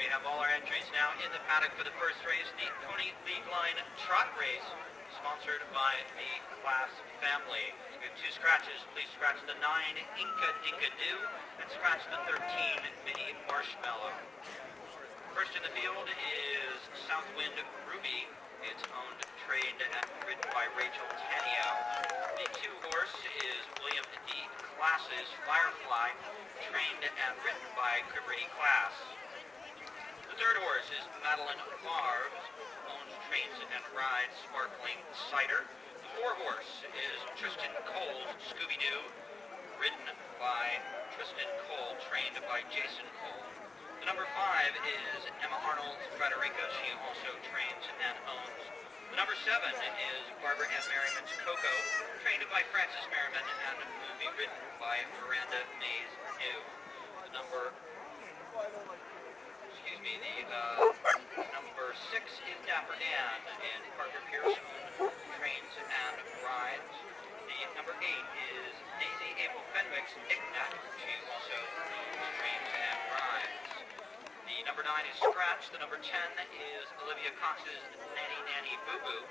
We have all our entries now in the paddock for the first race, the Pony Lead Line Trot Race, sponsored by the Class family. We have 2 scratches. Please scratch the 9 Inca Dinka Doo and scratch the 13 Mini Marshmallow. First in the field is Southwind Ruby. It's owned, trained, and ridden by Rachel Tanio. The 2 horse is William D. Class's Firefly, trained and ridden by Cribberty Class. The 3rd horse is Madeline Marves, owns, trains, and rides Sparkling Cider. The 4 horse is Tristan Cole's Scooby-Doo, ridden by Tristan Cole, trained by Jason Cole. The number 5 is Emma Arnold's Frederica. She also trains and owns. The number 7 is Barbara Ann Merriman's Coco, trained by Francis Merriman and will be ridden by Miranda Mays New. The number 6 is Dapper Dan, and Parker Pearson trains and rides. The number 8 is Daisy Abel Fenwick's Knick-Knack. She also trains and rides. The number 9 is Scratch. The number 10 is Olivia Cox's Nanny Boo Boo,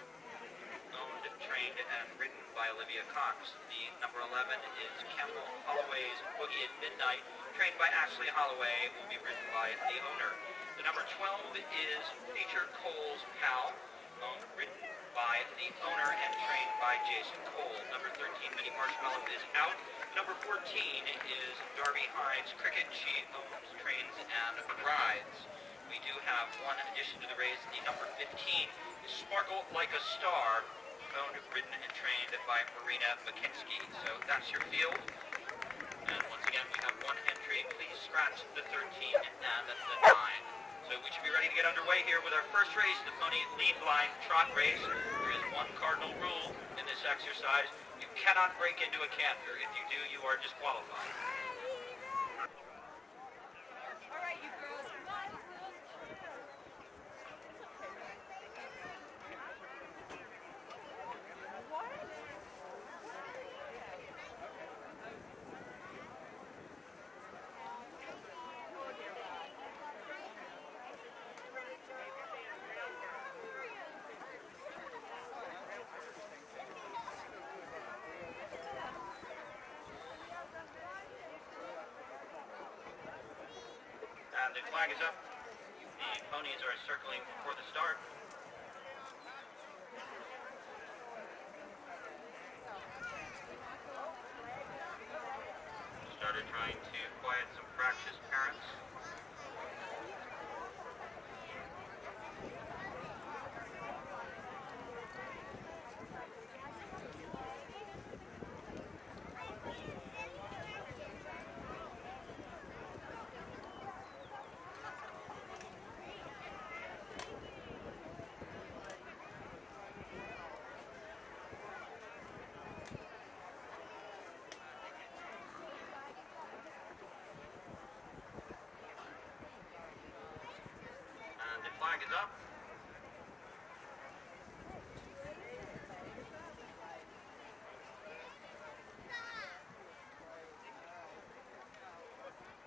owned, trained, and ridden by Olivia Cox. The number 11 is Campbell Holloway's Boogie at Midnight, trained by Ashley Holloway, will be ridden by the owner. The number 12 is Nature Cole's Pal, owned, ridden by the owner, and trained by Jason Cole. Number 13, Mini Marshmallow, is out. Number 14 is Darby Hyde's Cricket. She owns, trains, and rides. We do have one addition to the race. The number 15 is Sparkle Like a Star, owned, ridden, and trained by Marina McKinsky. So that's your field. And once again, we have one entry. Please scratch the 13 and the 9. So we should be ready to get underway here with our first race, the Pony Lead Line Trot Race. There is one cardinal rule in this exercise. You cannot break into a canter. If you do, you are disqualified. All right, you girls. And the flag is up. The ponies are circling for the start. Started trying to quiet some fractious parents. The flag is up.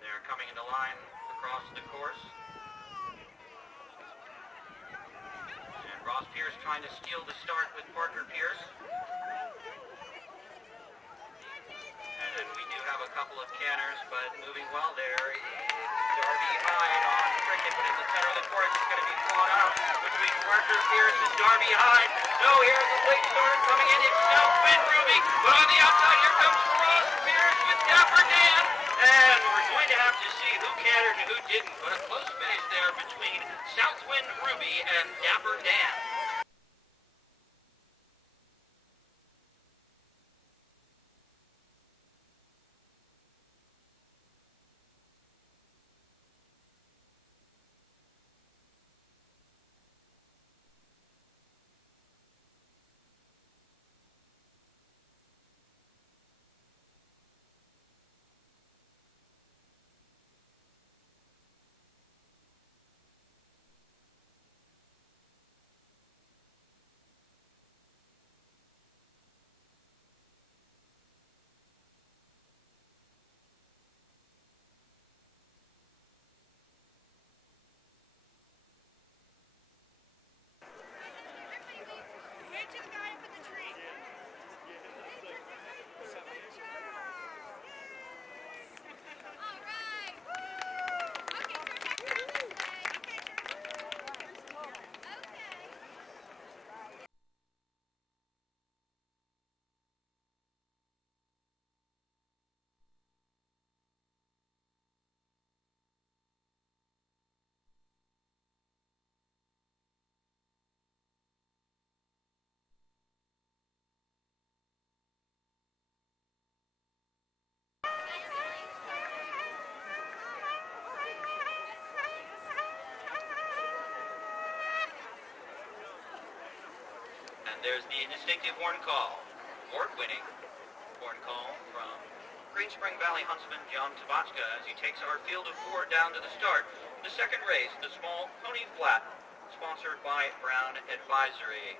They're coming into line across the course. And Ross Pierce trying to steal the start with Parker Pierce. And we do have a couple of canners, but moving well there is Darby Hyde on Cricket, but in the center of the course is going to be fought out between Parker Pierce and Darby Hyde. No, here's the late start coming in. It's Southwind Ruby, but on the outside here comes Ross Pierce with Dapper Dan. And we're going to have to see who cantered and who didn't, but a close finish there between Southwind Ruby and Dapper Dan. There's the distinctive horn call, award-winning horn call from Green Spring Valley huntsman John Tabachka as he takes our field of 4 down to the start. The second race, the small pony flat, sponsored by Brown Advisory.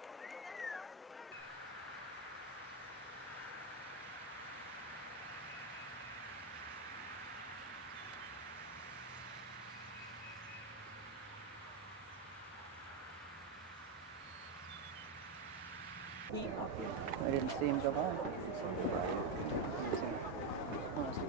I didn't see him go by.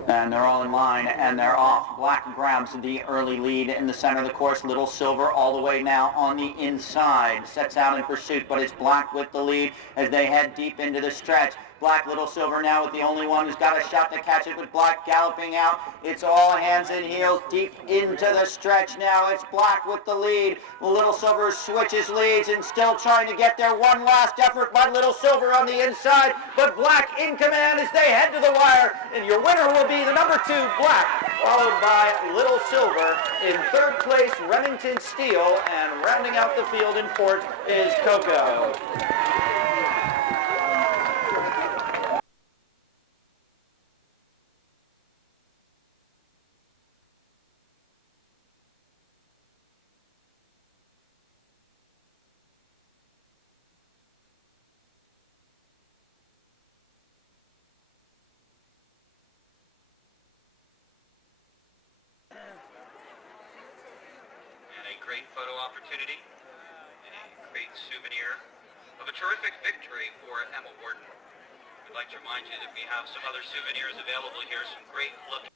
And they're all in line, and they're off. Black grabs the early lead in the center of the course. Little Silver all the way now on the inside. Sets out in pursuit, but it's Black with the lead as they head deep into the stretch. Black, Little Silver now with the only one who's got a shot to catch it, with Black galloping out. It's all hands and heels deep into the stretch now. It's Black with the lead. Little Silver switches leads and still trying to get there. One last effort by Little Silver on the inside, but Black in command as they head to the wire. And your winner will be the number 2, Black, followed by Little Silver. In third place, Remington Steele, and rounding out the field in fourth is Coco. Great photo opportunity and a great souvenir of a terrific victory for Emma Warden. We'd like to remind you that we have some other souvenirs available here, some great looking.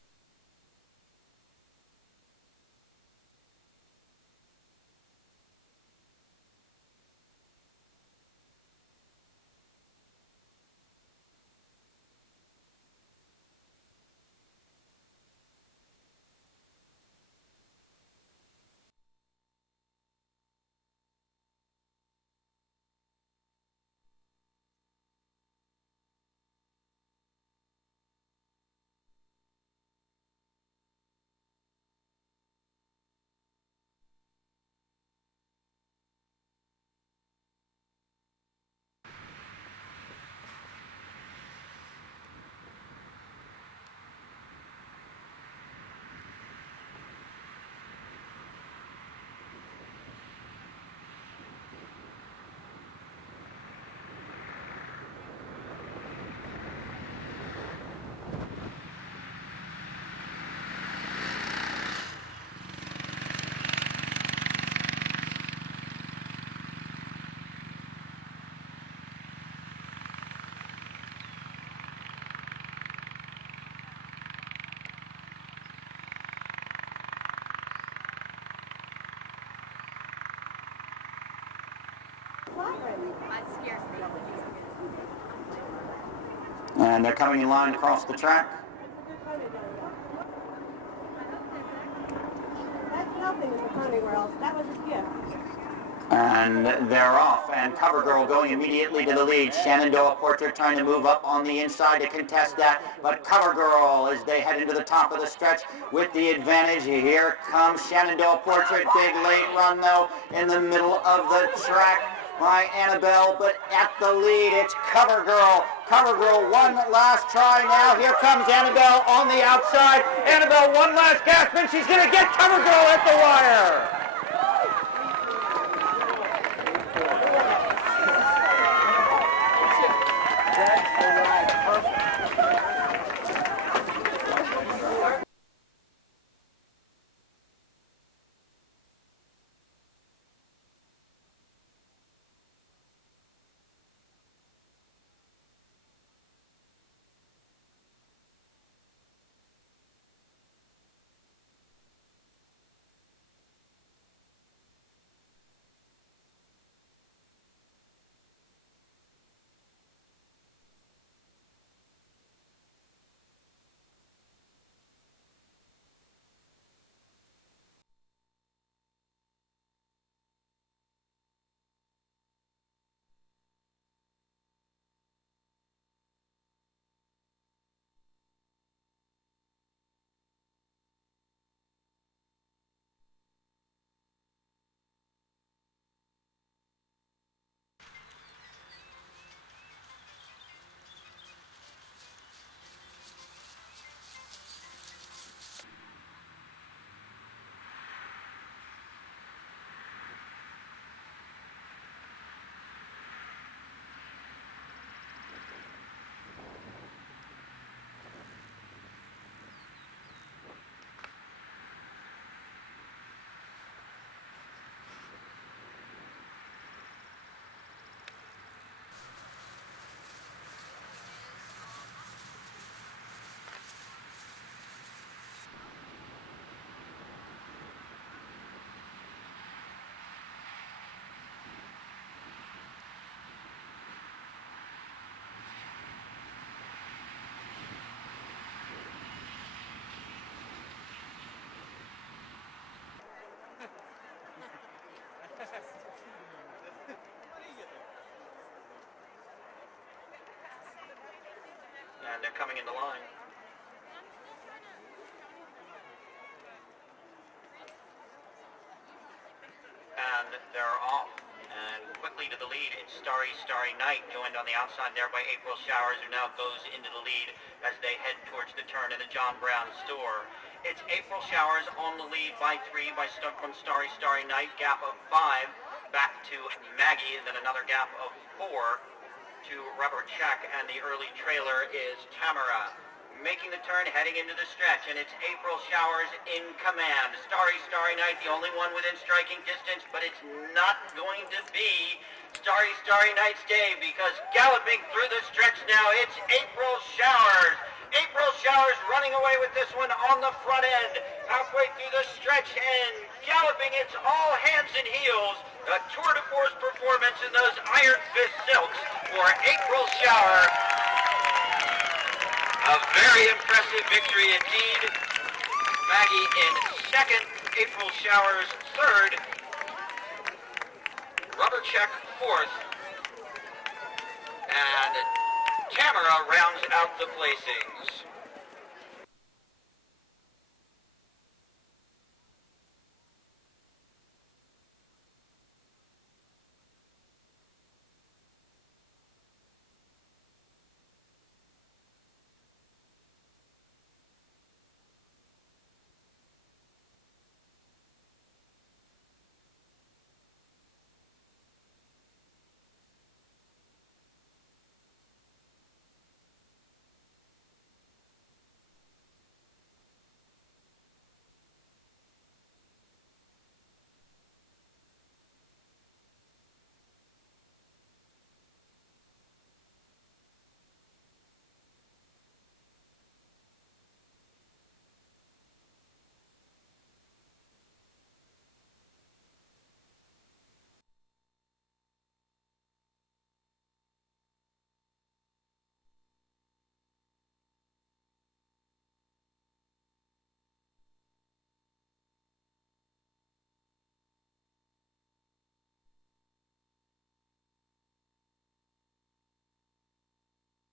And they're coming in line across the track. That's nothing in the Pony World. That was his gift. And they're off, and CoverGirl going immediately to the lead. Shenandoah Portrait trying to move up on the inside to contest that, but CoverGirl as they head into the top of the stretch with the advantage. Here comes Shenandoah Portrait, big late run though in the middle of the track by Annabelle, but at the lead it's CoverGirl. CoverGirl one last try now. Here comes Annabelle on the outside. Annabelle one last gasp, and she's going to get CoverGirl at the wire. and they're coming into line. And they're off. And quickly to the lead, it's Starry Night, joined on the outside there by April Showers, who now goes into the lead as they head towards the turn in the John Brown store. It's April Showers on the lead by 3 from Starry Night, gap of 5 back to Maggie, and then another gap of 4 to Rubber Check, and the early trailer is Tamara. Making the turn, heading into the stretch, and it's April Showers in command. Starry Night, the only one within striking distance, but it's not going to be Starry Night's day, because galloping through the stretch now, it's April Showers. April Showers running away with this one on the front end, halfway through the stretch, and galloping, it's all hands and heels. A tour de force performance in those Iron Fist silks for April Shower. A very impressive victory indeed. Maggie in second, April Showers third, Rubber Check fourth, and Tamara rounds out the placings.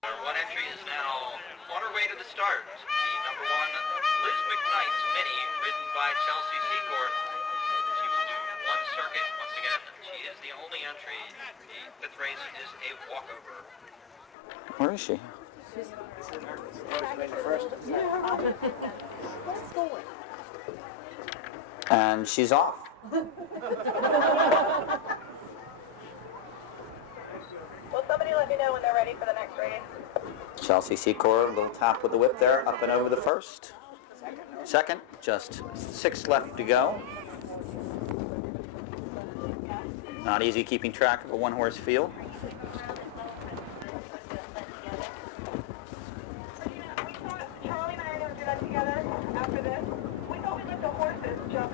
One entry is now on her way to the start. The number 1, Liz McKnight's Mini, ridden by Chelsea Secord. She will do one circuit. Once again, she is the only entry. The 5th race is a walkover. Where is she? And she's off. Will somebody let me know when they're ready for the next race? Chelsea Secor, a little tap with the whip there, up and over the first. Second, just 6 left to go. Not easy keeping track of a one-horse field.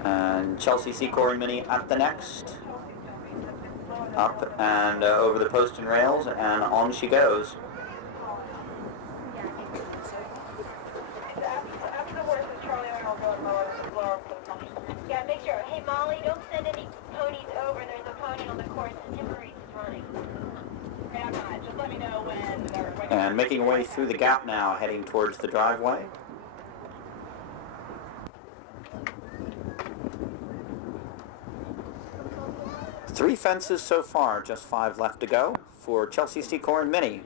And Chelsea Secor and Mini at the next. Up and over the post and rails, and on she goes. Yeah, make sure. Hey, Molly, don't send any ponies over. There's a pony on the course. The timber race is running. Okay, I'm not. Just let me know when they're... And making her way through the gap now, heading towards the driveway. Three fences so far, just 5 left to go for Chelsea Secor and Mini.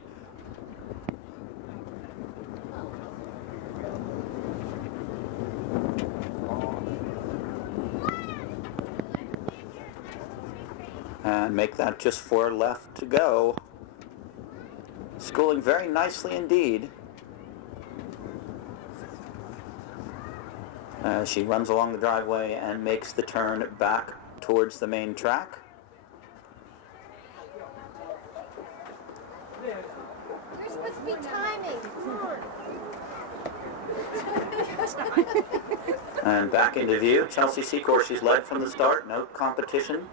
And make that just 4 left to go. Schooling very nicely indeed. As she runs along the driveway and makes the turn back towards the main track. You're supposed to be timing. And back into view, Chelsea Secor, she's led from the start, no competition.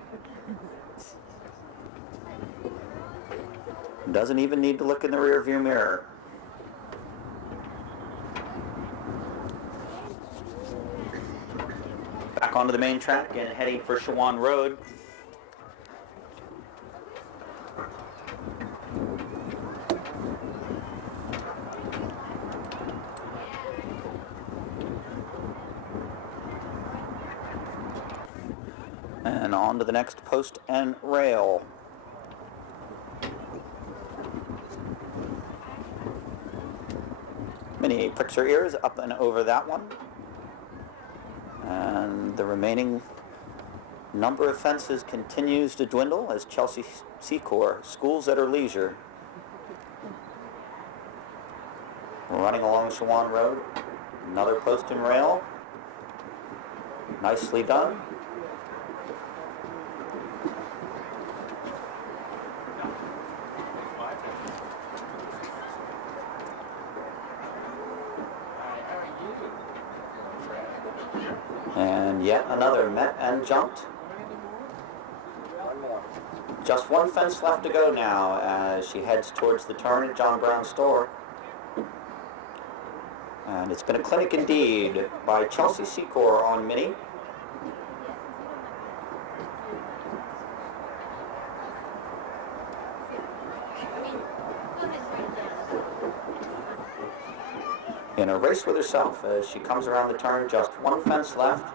Doesn't even need to look in the rearview mirror. Back onto the main track and heading for Shawan Road. And on to the next post and rail. Minnie pricks her ears up and over that one. And the remaining number of fences continues to dwindle as Chelsea Secor schools at her leisure. Running along Shawan Road. Another post and rail. Nicely done. And yet another met and jumped. Just one fence left to go now as she heads towards the turn at John Brown's store. And it's been a clinic indeed by Chelsea Secor on Minnie. In a race with herself as she comes around the turn, just one fence left.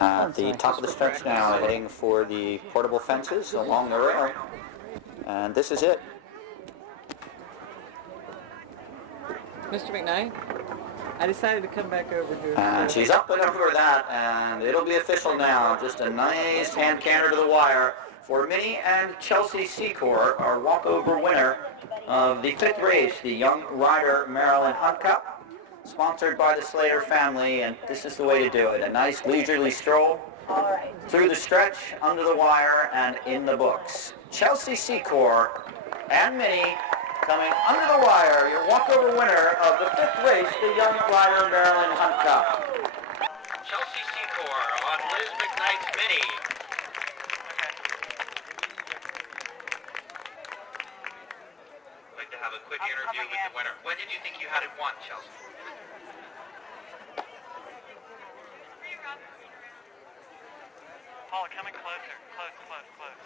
At the top of the stretch now, heading for the portable fences along the rail. And this is it. Mr. McKnight, I decided to come back over here. And she's up and over that, and it'll be official now. Just a nice hand canter to the wire for Minnie and Chelsea Secor, our walkover winner of the 5th race, the Young Rider Maryland Hunt Cup, sponsored by the Slater family, and this is the way to do it. A nice leisurely stroll through the stretch, under the wire, and in the books. Chelsea Secor and Minnie coming under the wire, your walkover winner of the 5th race, the Young Rider Maryland Hunt Cup. Chelsea Secor on Liz McKnight's Minnie. I'd like to have a quick interview with the winner. When did you think you had it won, Chelsea? Paula, coming closer. Close.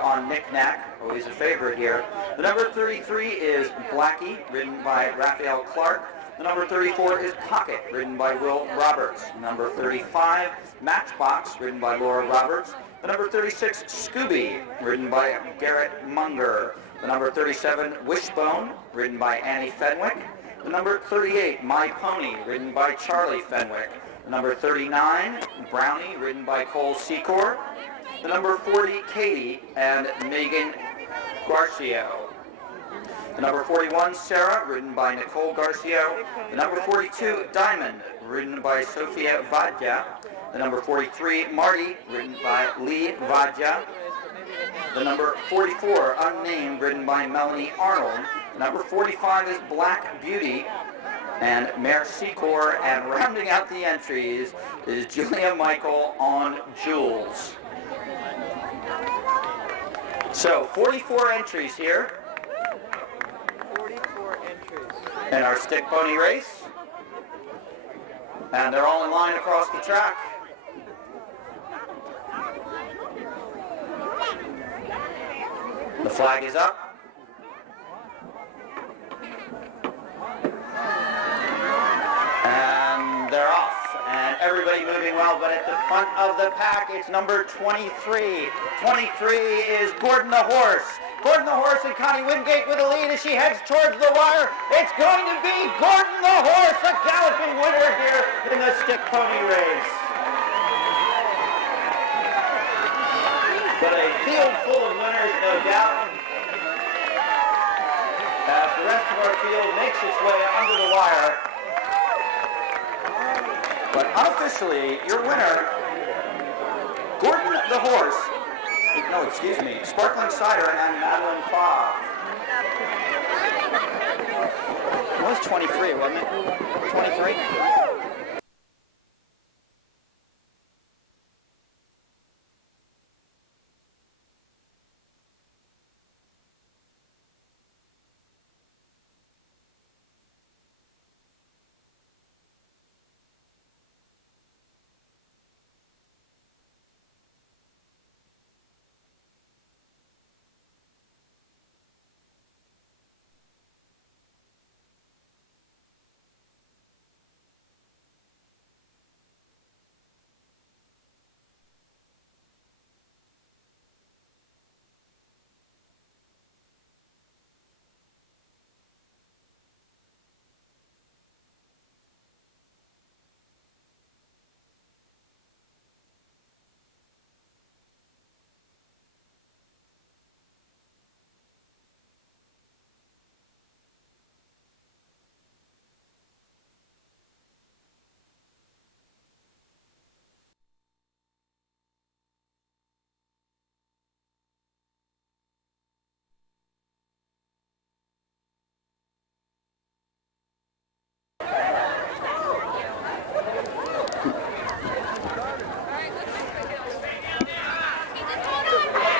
On Knick-Knack, always a favorite here. The number 33 is Blackie, ridden by Raphael Clark. The number 34 is Pocket, ridden by Will Roberts. Number 35, Matchbox, ridden by Laura Roberts. The number 36, Scooby, ridden by Garrett Munger. The number 37, Wishbone, ridden by Annie Fenwick. The number 38, My Pony, ridden by Charlie Fenwick. The number 39, Brownie, ridden by Cole Secor. The number 40, Katie, and Megan Garcio. The number 41, Sarah, ridden by Nicole Garcio. The number 42, Diamond, ridden by Sofia Vadja. The number 43, Marty, ridden by Lee Vadja. The number 44, Unnamed, ridden by Melanie Arnold. The number 45 is Black Beauty, and Mare Secor, and rounding out the entries is Julia Michael on Jules. So, 44 entries here. 44 entries. In our stick pony race. And they're all in line across the track. The flag is up. And they're off. And everybody moving well, but at the front of the pack, it's number 23. 23 is Gordon the Horse. Gordon the Horse and Connie Wingate with a lead as she heads towards the wire. It's going to be Gordon the Horse, a galloping winner here in the stick pony race. But a field full of winners, no doubt, as the rest of our field makes its way under the wire. But unofficially, your winner, Gordon the Horse, no, excuse me, Sparkling Cider and Madeline Fa. It was 23, wasn't it? 23?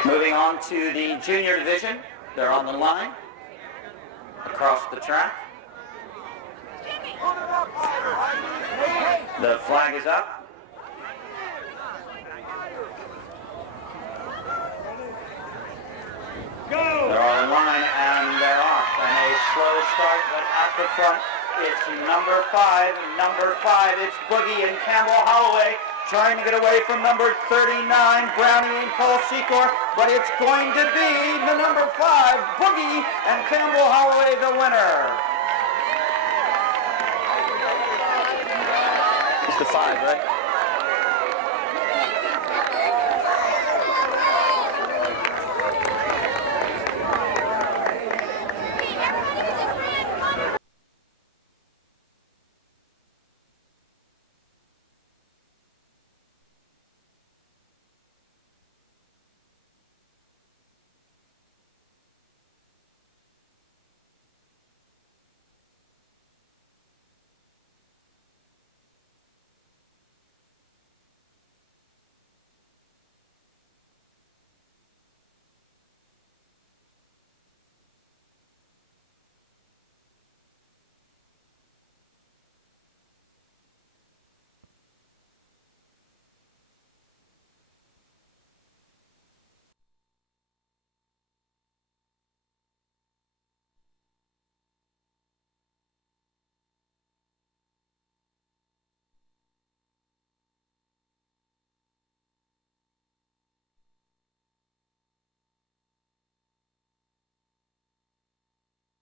Moving on to the junior division, they're on the line, across the track. The flag is up. They're all in line and they're off. And a slow start, but at the front, it's number 5. It's Boogie and Campbell Holloway trying to get away from number 39, Brownie and Cole Secor, but it's going to be the number 5, Boogie and Campbell Holloway, the winner. It's the 5, right?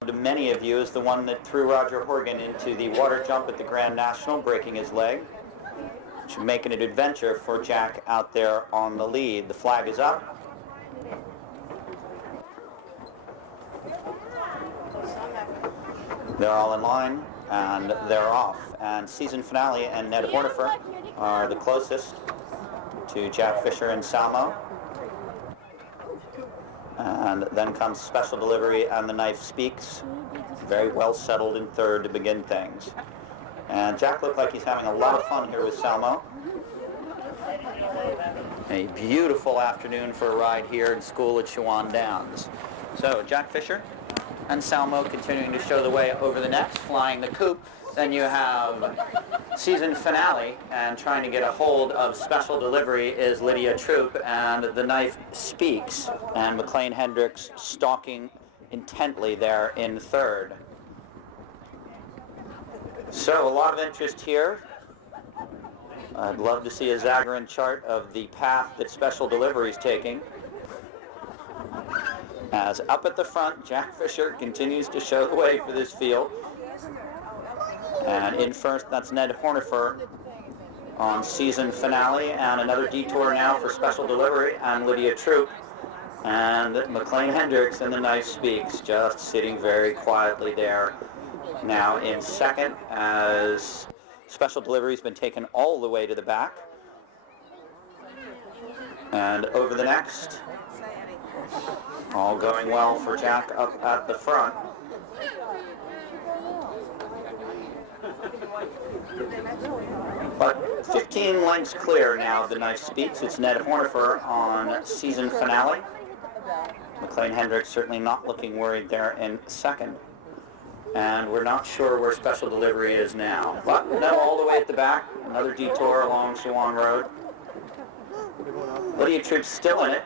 To many of you is the one that threw Roger Horgan into the water jump at the Grand National, breaking his leg. Making it an adventure for Jack out there on the lead. The flag is up. They're all in line and they're off. And season finale and Ned Hornifer are the closest to Jack Fisher and Salmo. And then comes Special Delivery and The Knife Speaks. Very well settled in third to begin things. And Jack looked like he's having a lot of fun here with Salmo. A beautiful afternoon for a ride here in school at Shawan Downs. So Jack Fisher and Salmo continuing to show the way over the nets, flying the coop. Then you have season finale, and trying to get a hold of special delivery is Lydia Troop, and the knife speaks, and McLean Hendricks stalking intently there in third. So a lot of interest here. I'd love to see a Zagorn chart of the path that special delivery is taking. As up at the front, Jack Fisher continues to show the way for this field. And in first, that's Ned Hornifer on season finale, and another detour now for special delivery and Lydia Troop. And McLean Hendricks and the knife speaks, just sitting very quietly there. Now in second, as special delivery has been taken all the way to the back. And over the next, all going well for Jack up at the front. But 15 lengths clear now of the knife speaks. It's Ned Hornifer on season finale. McLean Hendricks certainly not looking worried there in second. And we're not sure where special delivery is now. But no, all the way at the back, another detour along Shawan Road. Lydia Troop's still in it,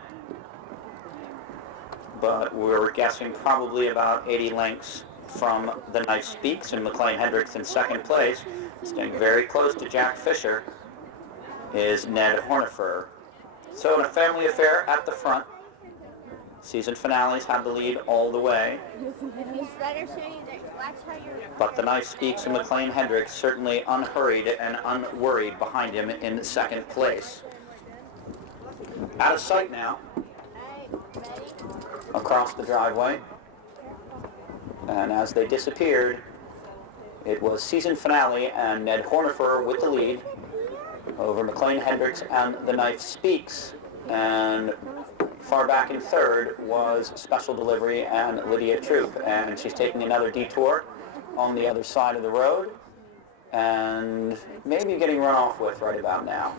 but we're guessing probably about 80 lengths from the knife speaks, and McLean Hendricks in second place. Staying very close to Jack Fisher is Ned Hornifer. So in a family affair at the front, season finales have the lead all the way. But the knife speaks, and McLean Hendricks certainly unhurried and unworried behind him in second place. Out of sight now, across the driveway. And as they disappeared, it was season finale and Ned Hornifer with the lead over McLean Hendricks and the knife speaks. And far back in third was special delivery and Lydia Troop. And she's taking another detour on the other side of the road and maybe getting run off with right about now.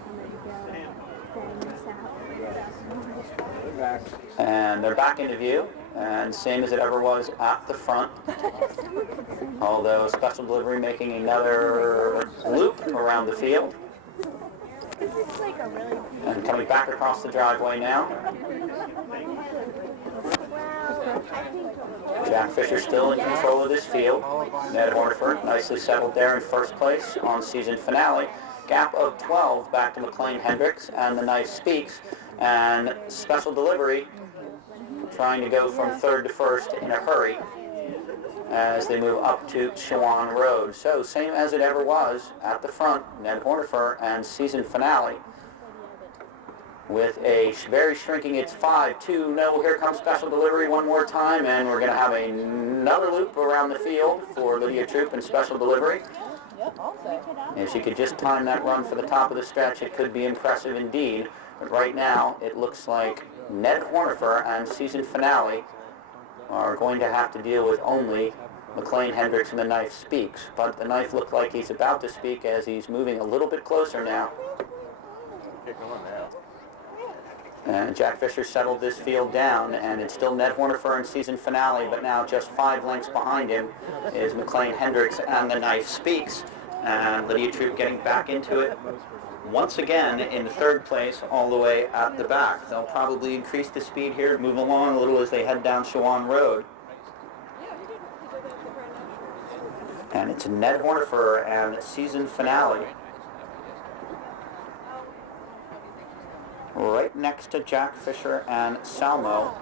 And they're back into view, and same as it ever was at the front. Although special delivery making another loop around the field. And coming back across the driveway now. Jack Fisher still in control of this field. Ned Hornifer nicely settled there in first place on season finale. Gap of 12 back to McLean Hendricks and the knife speaks. And special delivery trying to go from third to first in a hurry as they move up to Shawan Road. So same as it ever was at the front, Ned Hornifer and season finale with a very shrinking, it's 5-2, no, here comes special delivery one more time, and we're going to have another loop around the field for Lydia Troop and special delivery. If she could just time that run for the top of the stretch, it could be impressive indeed. But right now, it looks like Ned Hornifer and season finale are going to have to deal with only McLean Hendricks and the knife speaks. But the knife looked like he's about to speak as he's moving a little bit closer now. And Jack Fisher settled this field down, and it's still Ned Hornifer in season finale, but now just 5 lengths behind him is McLean Hendricks and the knife speaks. And Lydia Troop getting back into it once again in third place all the way at the back. They'll probably increase the speed here, move along a little as they head down Shawan Road. And it's Ned Hornifer and season finale. Right next to Jack Fisher and Salmo.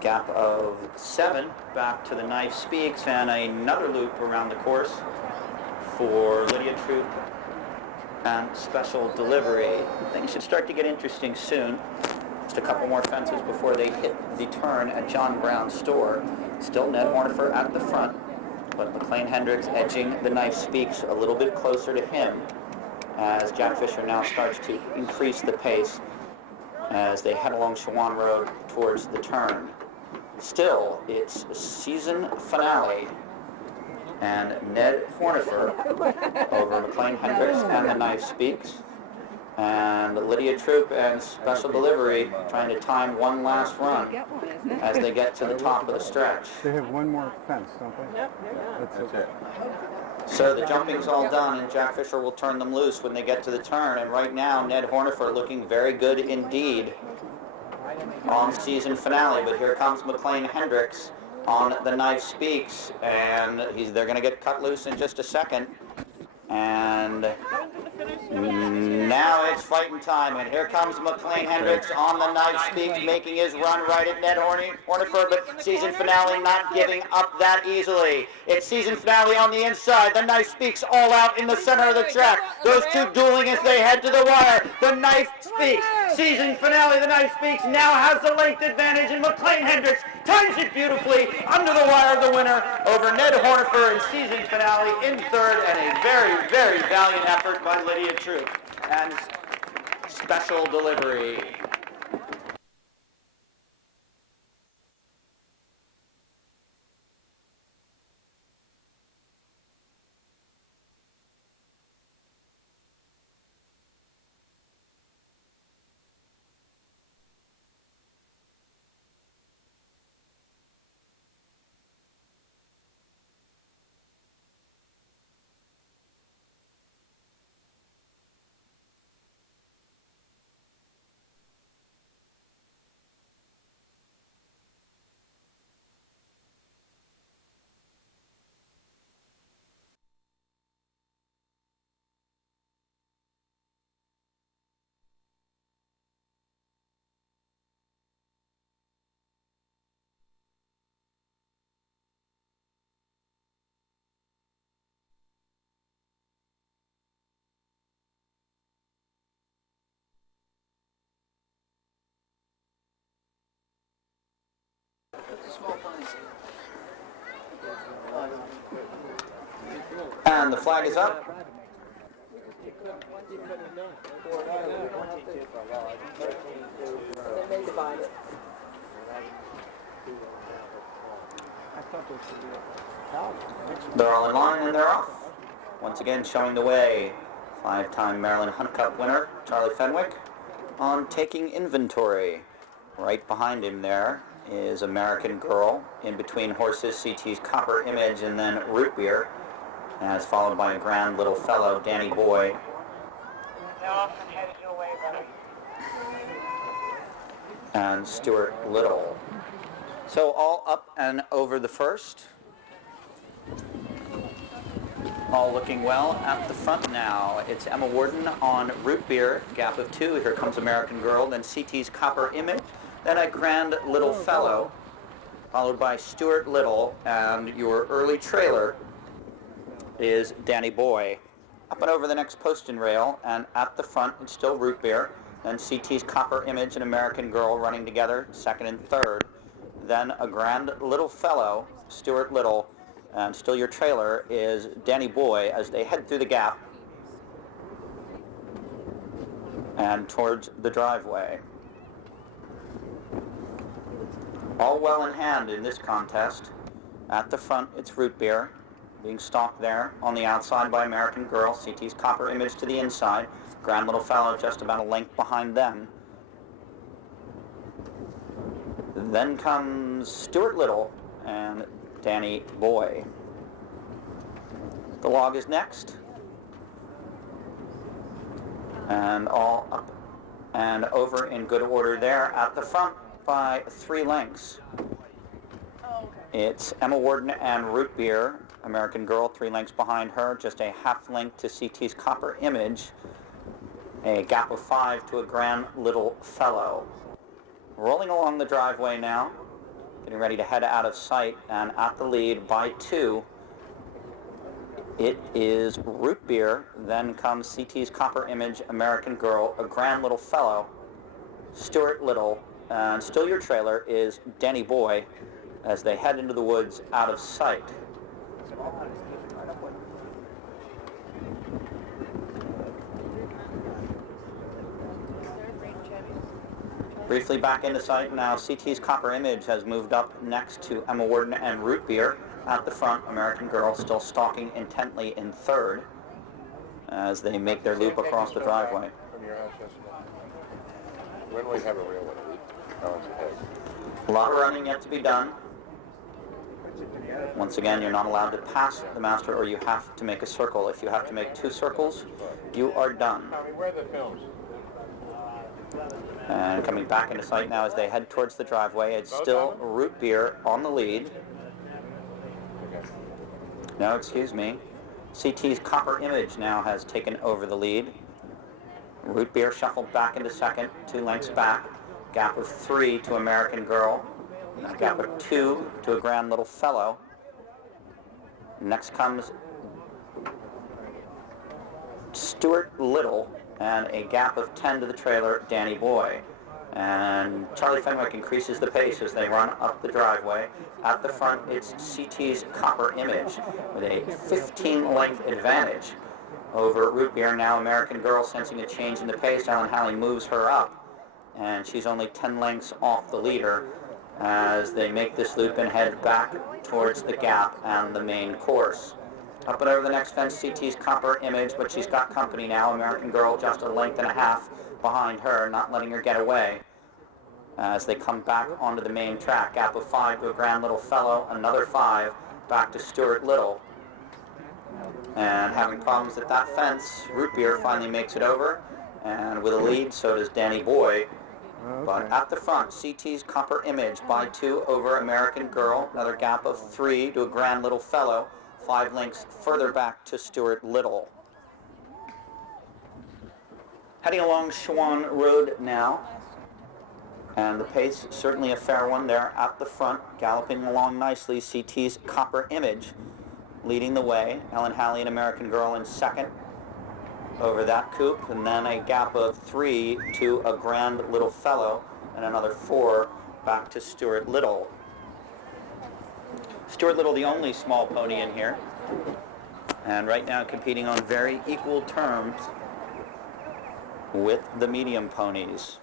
Gap of 7 back to the knife speaks, and another loop around the course for Lydia Troop and special delivery. Things should start to get interesting soon. Just a couple more fences before they hit the turn at John Brown's store. Still Ned Hornifer at the front, but McLean Hendricks edging the knife speaks a little bit closer to him as Jack Fisher now starts to increase the pace as they head along Shawan Road towards the turn. Still, it's season finale and Ned Hornifer over McLean Hendricks and the knife speaks. And Lydia Troop and special delivery trying to time one last run as they get to the top of the stretch. They have one more fence, don't they? Yep, That's it. So the jumping's all done, and Jack Fisher will turn them loose when they get to the turn. And right now, Ned Hornifer looking very good indeed on season finale. But here comes McLean Hendricks on the Knife Speaks, and they're going to get cut loose in just a second. And now it's fighting time, and here comes McLean Hendricks on the Knife Speaks, making his run right at Ned Hornifer, but season finale not giving up that easily. It's season finale on the inside. The Knife Speaks all out in the center of the track. Those two dueling as they head to the wire. The Knife Speaks, season finale. The Knife Speaks now has the length advantage, and McLean Hendricks times it beautifully under the wire, the winner over Ned Hornifer in season finale in third, and a very, very valiant effort by Lydia Troop and special delivery. And the flag is up. They're all in line and they're off. Once again showing the way, 5-time Maryland Hunt Cup winner Charlie Fenwick on taking inventory. Right behind him there is American Girl, in between horses CT's Copper Image and then Root Beer, as followed by a grand little fellow, Danny Boy. And Stuart Little. So all up and over the first. All looking well at the front now. It's Emma Warden on Root Beer, gap of 2. Here comes American Girl, then CT's Copper Image, then a grand little fellow, followed by Stuart Little, and your early trailer is Danny Boy. Up and over the next posting rail, and at the front it's still Root Beer, then CT's Copper Image and American Girl running together, second and third. Then a grand little fellow, Stuart Little, and still your trailer is Danny Boy as they head through the gap and towards the driveway. All well in hand in this contest. At the front, it's Root Beer, being stalked there on the outside by American Girl. CT's Copper Image to the inside. Grand little fellow just about a length behind them. Then comes Stuart Little and Danny Boy. The log is next. And all up and over in good order there at the front by 3 lengths. It's Emma Warden and Root Beer. American Girl 3 lengths behind her, just a half length to CT's Copper Image. A gap of 5 to a grand little fellow. Rolling along the driveway now, getting ready to head out of sight, and at the lead by 2, it is Root Beer, then comes CT's Copper Image, American Girl, a grand little fellow, Stuart Little, and still your trailer is Danny Boy as they head into the woods out of sight. Briefly back into sight now, CT's Copper Image has moved up next to Emma Warden and Root Beer. At the front, American Girl still stalking intently in third as they make their loop across the driveway. When will you have a real one? How long does it take? A lot of running yet to be done. Once again, you're not allowed to pass the master, or you have to make a circle. If you have to make 2 circles, you are done. Where are the films? And coming back into sight now as they head towards the driveway, it's still Root Beer on the lead. No, excuse me. CT's Copper Image now has taken over the lead. Root Beer shuffled back into second, 2 lengths back. Gap of 3 to American Girl. A gap of 2 to A Grand Little Fellow. Next comes Stuart Little, and a gap of 10 to the trailer, Danny Boy. And Charlie Fenwick increases the pace as they run up the driveway. At the front, it's CT's Copper Image with a 15-length advantage over Root Beer. Now American Girl, sensing a change in the pace, Ellen Halley moves her up, and she's only 10 lengths off the leader as they make this loop and head back towards the gap and the main course. Up and over the next fence, CT's Copper Image, but she's got company now. American Girl just a length and a half behind her, not letting her get away as they come back onto the main track. Gap of 5 to A Grand Little Fellow, another 5 back to Stuart Little. And having problems at that fence, Root Beer finally makes it over, and with a lead, so does Danny Boy. But at the front, CT's Copper Image by 2 over American Girl, another gap of 3 to A Grand Little Fellow, 5 lengths further back to Stuart Little. Heading along Shawan Road now, and the pace certainly a fair one there at the front, galloping along nicely. CT's Copper Image leading the way, Ellen Halley and American Girl in second over that coupe, and then a gap of 3 to A Grand Little Fellow, and another 4 back to Stuart Little. Stuart Little, the only small pony in here, and right now competing on very equal terms with the medium ponies.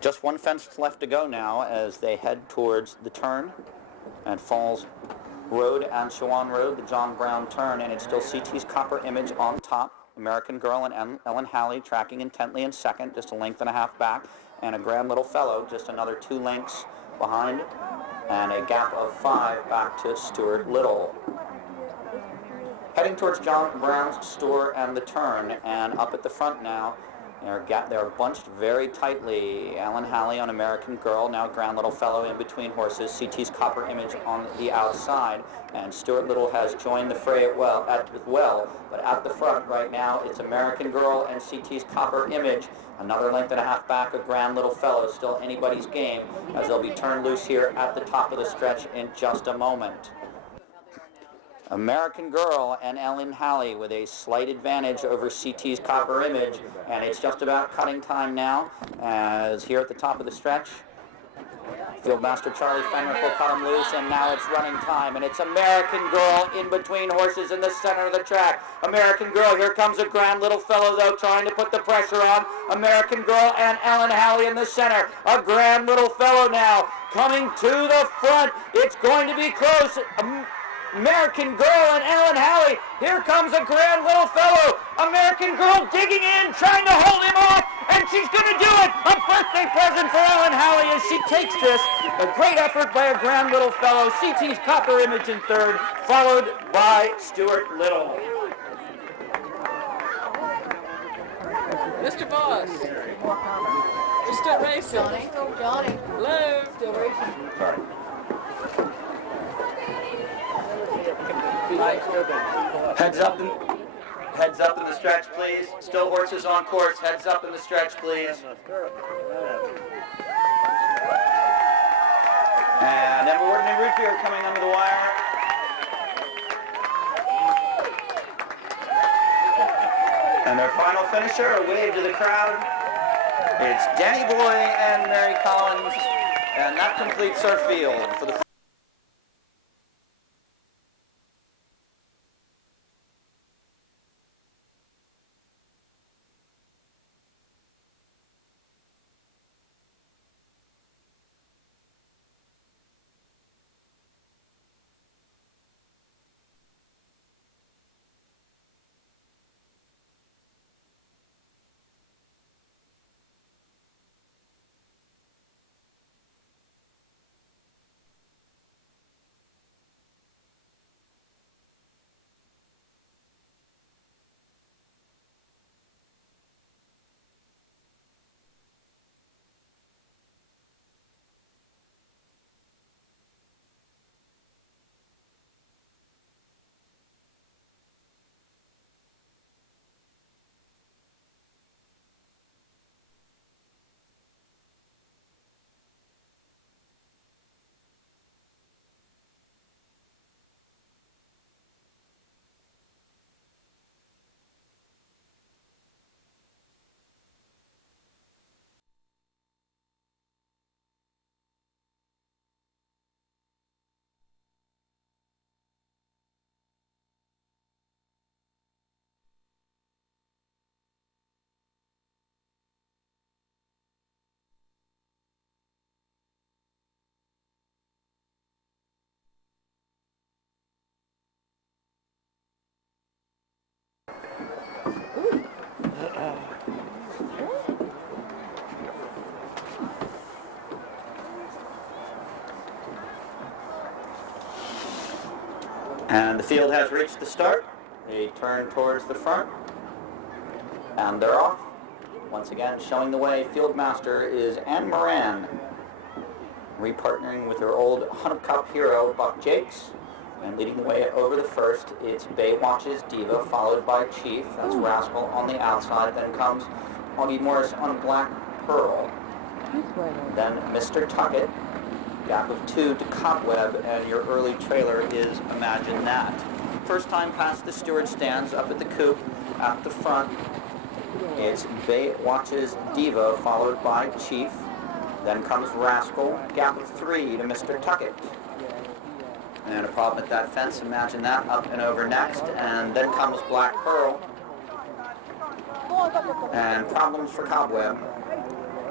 Just one fence left to go now as they head towards the turn and Falls Road and Shawan Road, the John Brown turn, and it's still CT's Copper Image on top. American Girl and Ellen Halley tracking intently in second, just a length and a half back, and A Grand Little Fellow just another 2 lengths behind, and a gap of 5 back to Stuart Little. Heading towards John Brown's store and the turn, and up at the front now, they're bunched very tightly. Ellen Halley on American Girl, now Grand Little Fellow in between horses. CT's Copper Image on the outside, and Stuart Little has joined the fray as well. But at the front right now, it's American Girl and CT's Copper Image. Another length and a half back of Grand Little Fellow, still anybody's game, as they'll be turned loose here at the top of the stretch in just a moment. American Girl and Ellen Halley with a slight advantage over CT's Copper Image, and it's just about cutting time now, as here at the top of the stretch, Fieldmaster Charlie Fenwick will cut them loose, and now it's running time, and it's American Girl in between horses in the center of the track. American Girl, here comes A Grand Little Fellow, though, trying to put the pressure on. American Girl and Ellen Halley in the center. A Grand Little Fellow now coming to the front. It's going to be close. American Girl and Ellen Halley. Here comes A Grand Little Fellow. American Girl digging in, trying to hold him off, and she's going to do it. A birthday present for Ellen Halley as she takes this. A great effort by A Grand Little Fellow. CT's Copper Image in third, followed by Stuart Little. Mr. Boss, you're still racing. Johnny. Hello. Still racing. Sorry. Heads up in the stretch, please. Still horses on course. Heads up in the stretch, please. And then Warden and Root Beer coming under the wire. And their final finisher, a wave to the crowd. It's Danny Boy and Mary Collins, and that completes our field for the And the field has reached the start. They turn towards the front, and they're off. Once again, showing the way, field master is Anne Moran, repartnering with her old Hunt Cup hero, Buck Jakes. And leading the way over the first, it's Baywatch's Diva, followed by Chief. That's Rascal on the outside. Then comes Augie Morris on Black Pearl. Then Mr. Tuckett. Gap of 2 to Cobweb, and your early trailer is Imagine That. First time past the steward stands up at the coop. At the front, it's Baywatch's Diva, followed by Chief. Then comes Rascal. Gap of 3 to Mr. Tuckett. And a problem at that fence, Imagine That, up and over next. And then comes Black Pearl. And problems for Cobweb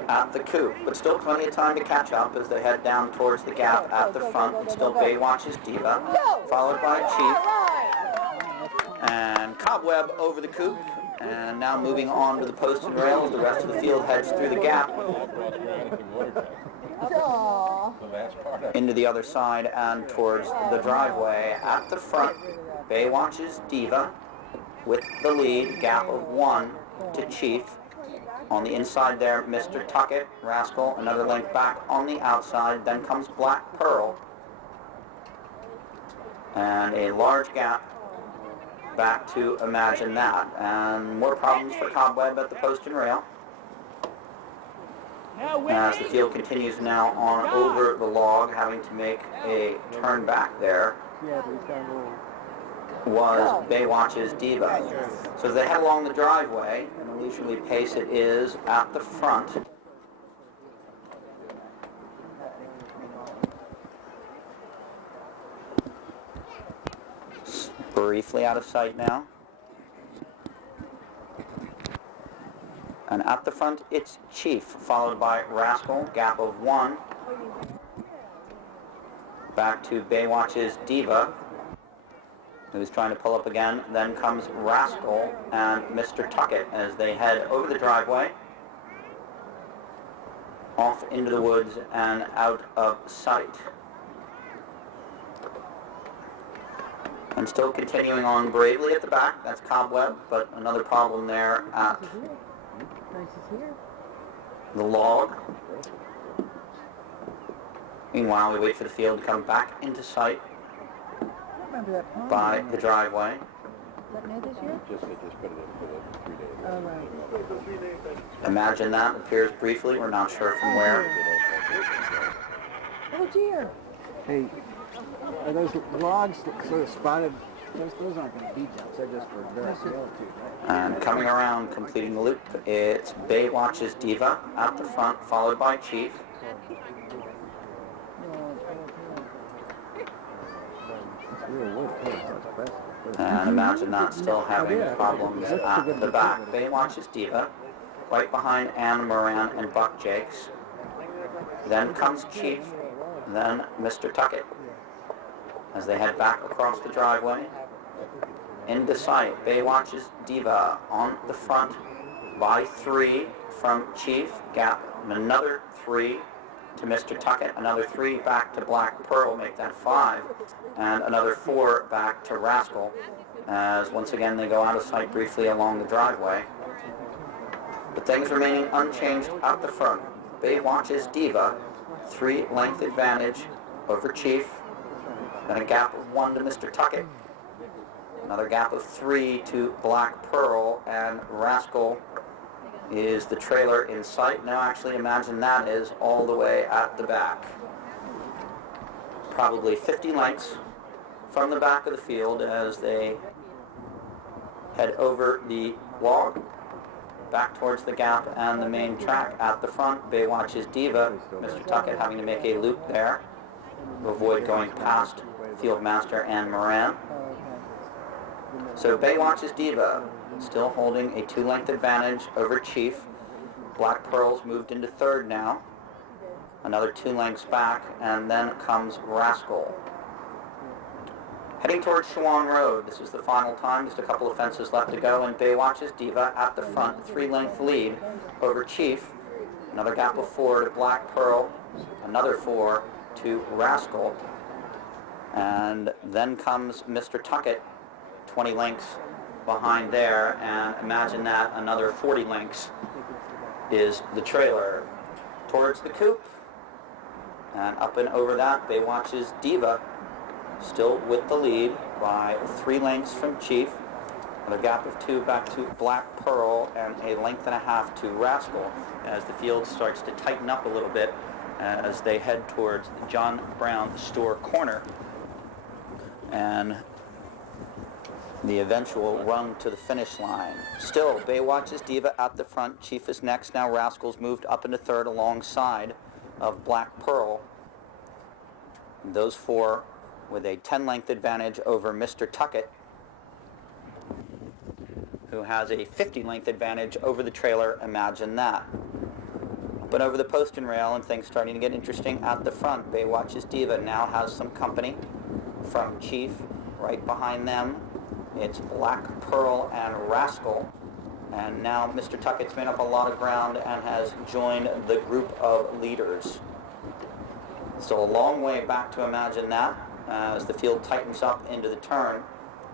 at the coop. But still plenty of time to catch up as they head down towards the gap at the front. And still Baywatch's Diva, followed by Chief. And Cobweb over the coop. And now moving on to the post and rails. The rest of the field heads through the gap into the other side and towards the driveway. At the front, Baywatch's Diva with the lead, gap of 1 to Chief. On the inside there, Mr. Tuckett, Rascal, another length back on the outside. Then comes Black Pearl. And a large gap back to Imagine That. And more problems for Cobweb at the post and rail. As the field continues now on over the log, having to make a turn back there, was Baywatch's Diva. So as they head along the driveway, and a leisurely pace it is at the front. Briefly out of sight now. And at the front, it's Chief, followed by Rascal, gap of 1. Back to Baywatch's Diva, who's trying to pull up again. Then comes Rascal and Mr. Tuckett as they head over the driveway, off into the woods and out of sight. And still continuing on bravely at the back, that's Cobweb, but another problem there at the log. Meanwhile, we wait for the field to come back into sight by the driveway. Imagine That appears briefly. We're not sure from where. Oh dear. Hey, are those logs sort of spotted? Those aren't going to be jumps. They're just for direct altitude, right? And coming around, completing the loop, it's Baywatch's Diva at the front, followed by Chief. And Imagine That still having problems at the back. Baywatch's Diva, right behind Anne Moran and Buck Jakes. Then comes Chief, then Mr. Tuckett. As they head back across the driveway, into sight, Baywatch's Diva on the front by 3 from Chief, gap another 3 to Mr. Tuckett, another 3 back to Black Pearl, make that 5, and another 4 back to Rascal, as once again they go out of sight briefly along the driveway. But things remaining unchanged at the front. Baywatch's Diva, 3 length advantage over Chief, then a gap of 1 to Mr. Tuckett, another gap of 3 to Black Pearl, and Rascal is the trailer in sight. Now actually Imagine That is all the way at the back. Probably 50 lengths from the back of the field as they head over the log, back towards the gap and the main track. At the front, Baywatch's Diva, Mr. Tuckett having to make a loop there to avoid going past Field Master Anne Moran. So Baywatch's Diva still holding a 2-length advantage over Chief. Black Pearl's moved into 3rd now. Another 2 lengths back, and then comes Rascal. Heading towards Shawan Road, this is the final time, just a couple of fences left to go, and Baywatch's Diva at the front, 3-length lead over Chief. Another gap of 4 to Black Pearl, another 4 to Rascal. And then comes Mr. Tuckett, 20 lengths behind there, and imagine that another 40 lengths is the trailer. Towards the coop, and up and over that, Baywatch's Diva, still with the lead by 3 lengths from Chief, and a gap of 2 back to Black Pearl, and a length and a half to Rascal, as the field starts to tighten up a little bit as they head towards John Brown Store Corner, and the eventual run to the finish line. Still, Baywatch's Diva at the front. Chief is next. Now Rascal's moved up into third alongside of Black Pearl. Those 4 with a 10-length advantage over Mr. Tuckett, who has a 50-length advantage over the trailer. Imagine that. But over the post and rail, and things starting to get interesting at the front. Baywatch's Diva now has some company from Chief. Right behind them, it's Black Pearl and Rascal. And now Mr. Tuckett's made up a lot of ground and has joined the group of leaders. So a long way back to Imagine That as the field tightens up into the turn.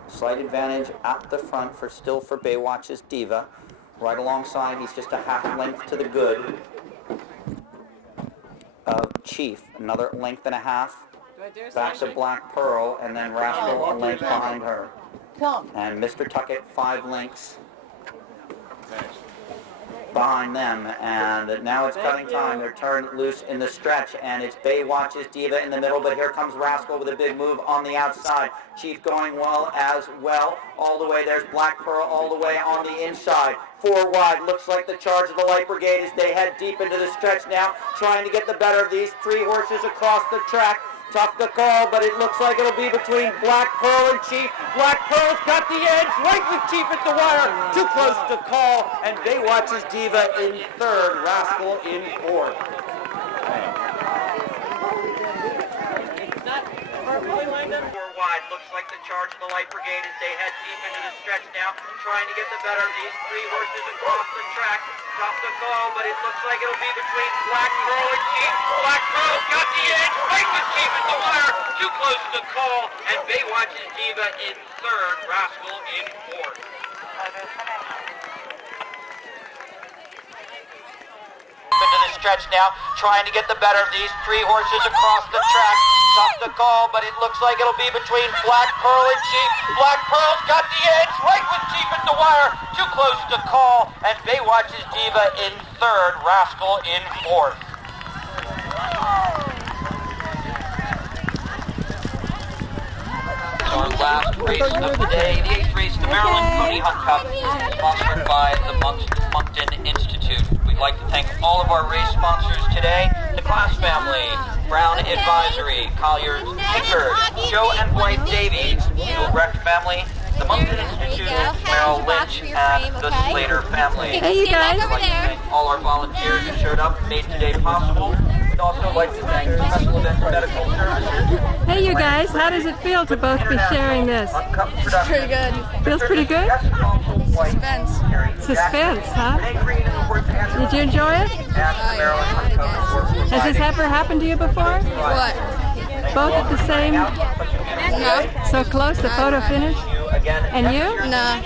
Slight advantage at the front for Baywatch's Diva. Right alongside, he's just a half length to the good of Chief. Another length and a half back to Black Pearl, and then Rascal a length behind her. And Mr. Tuckett 5 lengths behind them, and now it's cutting time. They're turned loose in the stretch, and it's Baywatch's Diva in the middle, but here comes Rascal with a big move on the outside. Chief going well as well. All the way, there's Black Pearl all the way on the inside. 4 wide, looks like the charge of the Light Brigade as they head deep into the stretch now, trying to get the better of these 3 horses across the track. Tough to call, but it looks like it'll be between Black Pearl and Chief. Black Pearl's got the edge, right with Chief at the wire. Too close to call, and Baywatch's Diva in third, Rascal in fourth. Four wide, looks like the charge of the Light Brigade as they head deep into the stretch now, trying to get the better of these 3 horses across the track. Tough to call, but it looks like it'll be between Black Pearl and Chief. Black Pearl's got the edge, right with Chief at the wire. Too close to call, and Baywatch's Diva in third, Rascal in fourth. Into the stretch now, trying to get the better of these 3 horses across the track. Tough to call, but it looks like it'll be between Black Pearl and Chief. Black Pearl's got the edge, right with Chief at the wire. Too close to call, and Baywatch's Diva in third, Rascal in fourth. Our last race of the day, the 8th race, the Maryland Pony Hunt Cup, sponsored by the Moncton Institute. We'd like to thank all of our race sponsors today, the Class Family, Brown Advisory, Collier's Pickard, Joe and Dwight Davies, the Brecht family, the Moncton Institute, Merrill Lynch, and the Slater family. Hey, you guys. We'd like to thank all our volunteers who showed up and made today possible. We'd also like to thank Special Events Medical Services. Hey, you guys, how does it feel to both be sharing this? It's pretty good. Feels pretty good? Suspense. Suspense, huh? Did you enjoy it? Has this ever happened to you before? What? Both at the same? No. So close, the photo finish? And you? No.